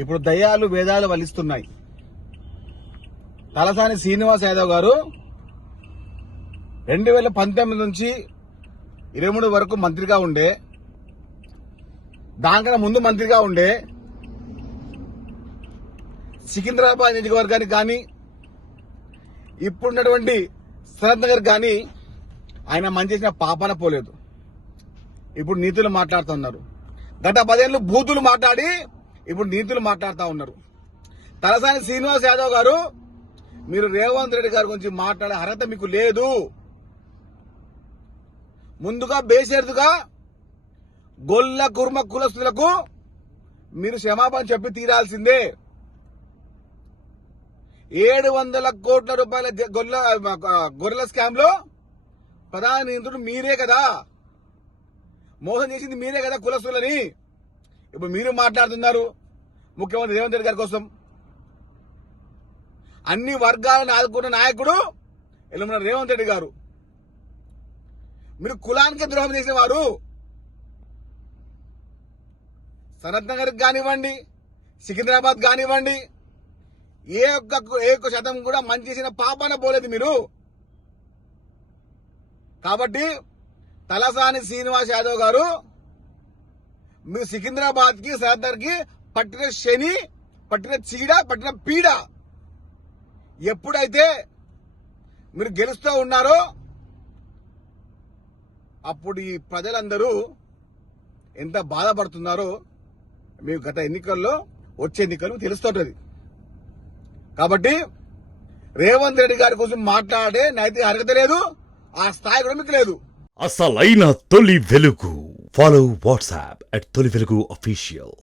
ఇప్పుడు దయ్యాలు వేదాలు వలిస్తున్నాయి. తలసాని శ్రీనివాస్ యాదవ్ గారు 2019 నుంచి 23 వరకు మంత్రిగా ఉండే, దానికన్నా ముందు మంత్రిగా ఉండే, సికింద్రాబాద్ నియోజకవర్గానికి కానీ ఇప్పుడున్నటువంటి శరత్ నగర్ కానీ ఆయన మంచి చేసిన పాపన పోలేదు. ఇప్పుడు నీతులు మాట్లాడుతున్నారు. గత 10 ఏళ్ళు బూతులు మాట్లాడి ఇప్పుడు నీతులు మాట్లాడుతూ ఉన్నారు. తలసాని శ్రీనివాస్ యాదవ్ గారు, మీరు రేవంత్ రెడ్డి గారి గురించి మాట్లాడే అర్హత మీకు లేదు. ముందుగా బేషరతుగా గొల్ల కుర్మ కులస్తులకు మీరు క్షమాపణ చెప్పి తీరాల్సిందే. 700 కోట్ల రూపాయల గొర్రెల స్కామ్ లో ప్రధాన నిందితుడు మీరే కదా, మోసం చేసింది మీరే కదా కులస్తులని. ఇప్పుడు మీరు మాట్లాడుతున్నారు ముఖ్యమంత్రి రేవంత్ రెడ్డి గారి కోసం. అన్ని వర్గాలను ఆదుకున్న నాయకుడు ఎల్లమల రేవంత్ రెడ్డి గారు. మీరు కులానికి ద్రోహం చేసిన వారు. సనత్ నగర్ కానివ్వండి, సికింద్రాబాద్ కానివ్వండి, ఏ ఒక్క శాతం కూడా మంచి చేసిన పాపన పోలేదు మీరు. కాబట్టి తలసాని శ్రీనివాస్ యాదవ్ గారు, మీరు సికింద్రాబాద్ కి సనత్ కి పట్టిన శని, పట్టిన చీడ, పట్టిన పీడ. ఎప్పుడైతే మీరు గెలుస్తూ ఉన్నారో అప్పుడు ఈ ప్రజలందరూ ఎంత బాధపడుతున్నారో మీకు గత ఎన్నికల్లో, వచ్చే ఎన్నికలు తెలుస్తుంటది. కాబట్టి రేవంత్ రెడ్డి గారి కోసం మాట్లాడే నైతిక అర్హత లేదు, ఆ స్థాయి కూడా మీకు లేదు. అసలైన తొలి వెలుగు. ఫాలో వాట్సాప్ @తొలి వెలుగు అఫీషియల్.